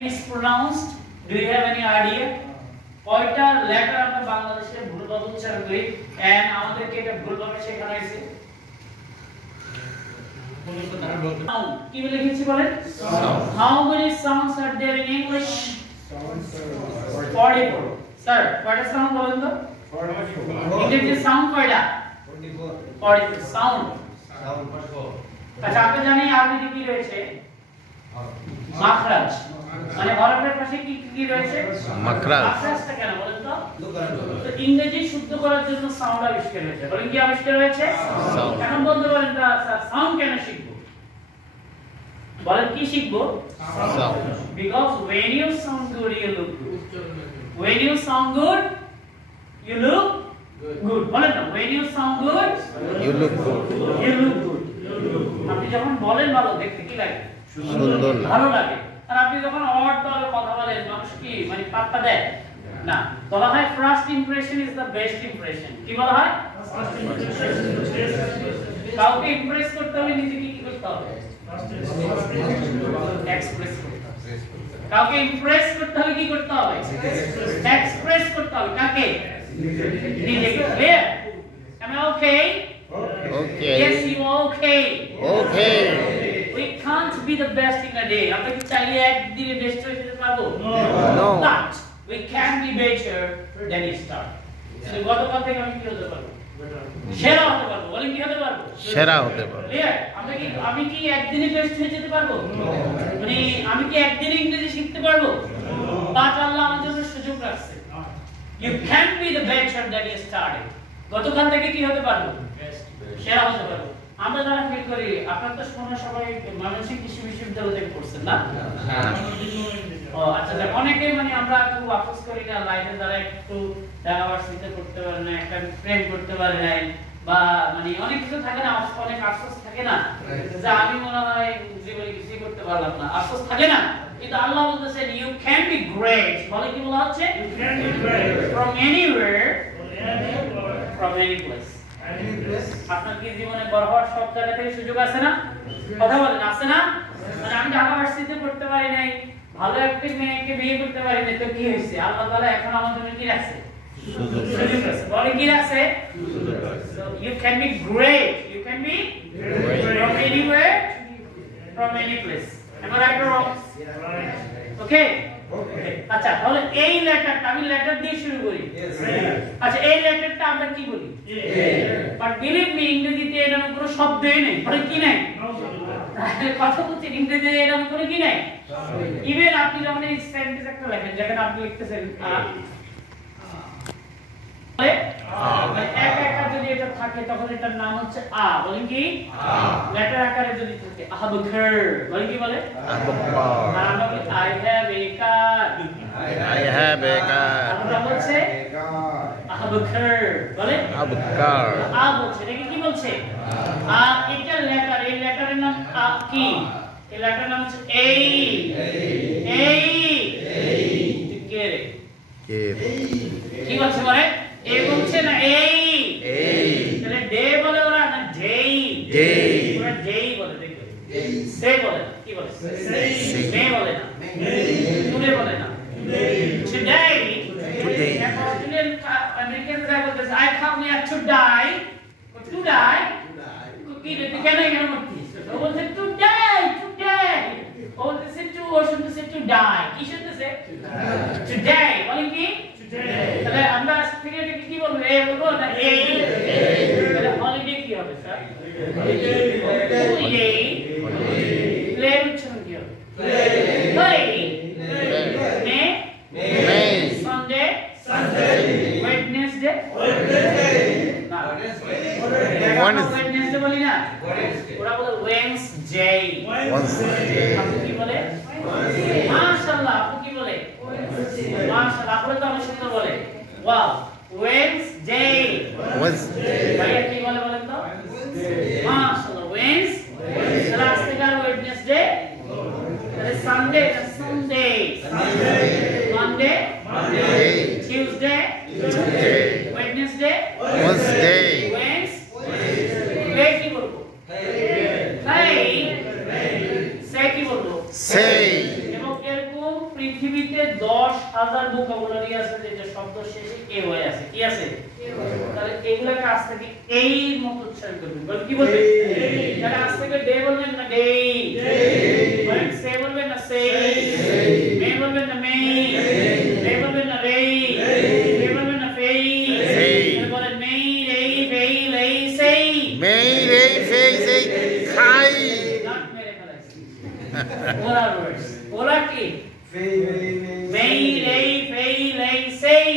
is pronounced? Do you have any idea? কয়টা letter আমরা বাংলাদেশে ভুলভাবে উচ্চারণ করি and আমাদেরকে এটা ভুলভাবে শেখানো হয়েছে? কি বলে লিখেছি বলেন? How many sounds are there in English? 44. Sir, কয়টা সাউন্ড বলেন তো? 44. ইংরেজি সাউন্ড কয়টা? 44 সাউন্ড। আচ্ছা, আপনি জানেন আরবিতে কি রয়েছে? মাখরাজ। মানে হরফের পাশে কি কি রয়েছে? মাখরাজ। মাখরাজটা কেন বলেন তো? তো ইংরেজি শুদ্ধ করার জন্য সাউন্ড আবিষ্কার হয়েছে। বলেন কি আবিষ্কার হয়েছে? সাউন্ড। এখন বলতে পারেন না স্যার সাউন্ড কেন শিখবো? বলেন কি শিখবো? Sound. Because when you sound good you look good. When you sound good you look good. বলেন না when you sound good You look good. you look good. আপনি যখন বলেন ভালো দেখতে কি লাগে? সুন্দর ভালো লাগে। আর আপনি যখন অর্থভাবে কথা বলেন মানুষ কি মানে পাত্তা দেয় না। বলা হয় first impression is the best impression. কি বলা হয়? First impression is the best impression. কাউকে ইমপ্রেস করতে হলে নিজেকে কি করতে হবে? এক্সপ্রেস করতে হবে। কাউকে ইমপ্রেস করতে হলে কি করতে হবে? এক্সপ্রেস করতে হবে। কাকে? নিজেকে। Clear? Am I okay? Okay. Yes, you are okay. Okay. We can't be the best in a day. আমরা কি চাইলে একদিনে বেস্ট হয়ে যেতে পারবো? No. But we can be better than yesterday. কিন্তু গতকাল থেকে আমি কি হতে পারবো? সেরা হতে পারবো। বলেন কি হতে পারবো? সেরা হতে পারবো। ক্লিয়ার? আমি কি একদিনে বেস্ট হয়ে যেতে পারবো? মানে আমি কি একদিনে ইংরেজি শিখতে পারবো? বাট আল্লাহ আমার জন্য সুযোগ রাখছে। You can be the better than yesterday. গতকাল থেকে কি হতে পারবো? সেরা হতে পারবো। আমরা যারা ফিল করি আপনারা তো শুনে সবাই মানসিক কৃষি বিশ্ববিদ্যালয় থেকে পড়ছেন না? ও আচ্ছা, অনেকেই মানে আমরা খুব আফসোস করি না লাইফে যারা একটু ঢাকা ভার্সিটিতে পড়তে পারে না, একটা প্রেম করতে পারে না, বা মানে অনেক কিছু থাকে না, অনেক আফসোস থাকে না যে আমি মনে হয় জীবনে কিছু করতে পারলাম না, আফসোস থাকে না। কিন্তু আল্লাহ বলতেছেন ইউ ক্যান বি গ্রেট। বলে কি বলা হচ্ছে? You can be great from anywhere from any place. আপনার কি জীবনে বড় হওয়ার সব জায়গা থেকে সুযোগ আছে না? কথা বলেন আছে না? মানে আমি ঢাকা ভার্সিটিতে পড়তে পারি নাই, ভালো একটা মেয়েকে বিয়ে করতে পারি নাই, তো কি হয়েছে? আল্লাহ তাআলা এখন আমার জন্য কি রাখছে? সুযোগ রাখছে। বলে কি রাখছে? So you can be great. You can be great from anywhere, from any place. Am I right or wrong? Okay. আচ্ছা, তাহলে এই লেটারটা আমি লেটার দিয়ে শুরু করি। আচ্ছা, এই লেটারটা আমরা কি বলি? বাট বিলিভ মি, ইংরেজিতে এর নামে কোনো শব্দই নেই। মানে কি নাই? কথা বলছি ইংরেজিতে এর নামে কোনো কি নাই। ইভেন আপনি যখন এই সেন্টেন্স একটা লেখেন, যেখানে আপনি লিখতেছেন এক একা যদি এটা থাকে তখন এটার নাম হচ্ছে আ। বলেন কি? লেটার আকারে যদি থাকে আহাবকার। বলেন কি বলে? আহাবকার। আমরা বলি I have a car. I have a car. আমরা বলছে আহাবকার। বলে আহাবকার। আ বলছে। দেখি কি বলছে? আ এটা লেটার, এই লেটারের নাম আ কি? এই লেটারের নাম হচ্ছে এই। কে রে? কি বলছে বলে? এ বলছে না এই। তাহলে ডে বলে ওরা না ডেই। ওরা ডেই বলে। দেখো সে বলে না। কি বলে? মে বলে না, টুডে বলে না, টুডে। অস্ট্রেলিয়ান আমেরিকানস যা বলতেছে I come here to die. To die কি রে? কেন এখানে মরছিস? ও বলছে টুডে। ও বলতেছে টু, ও শুনতেছে টু ডাই। কি শুনতেছে? টুডে। বলেন কি? তাহলে আমরা থেকে এটাকে কি বলবো? এ বলবো না এই? তাহলে হলিডে কি হবে স্যার? হলিডে। প্লে উচ্চারণ কি হবে? প্লে। মে। সানডে। ওয়েডনেসডে। না, ওয়েডনেসডে বলি না, ওরা বলে ওয়েডনেসডে। আপনি কি বলে? মাশাআল্লাহ। আপনি কি বলে? মাশাআল্লাহ। আপনি তো অনেক সুন্দর বলে। Wow, Wednesday. ভাইয়া কি বলে বলেন তো? মাশাআল্লাহ, পৃথিবীতে 10,000 ভোকাবুলারি আছে যেটা শব্দ শেষে এ হয়ে আছে। কি আছে? তাহলে এগুলাকে আজ থেকে এই মত উচ্চারণ করবেন। বল কি বলবেন? তাহলে আজ থেকে ডে বলবেন না ডে, বলেন সে বলবেন না সে, মে বলবেন না মে, রে বলবেন না রে, রে বলবেন না ফেই, বলেন মে রে ফেই লেই সেই, May they say khai. not মেরে ফেলাইছি। Polar words. Polar কি? May রে ফেই লেই সেই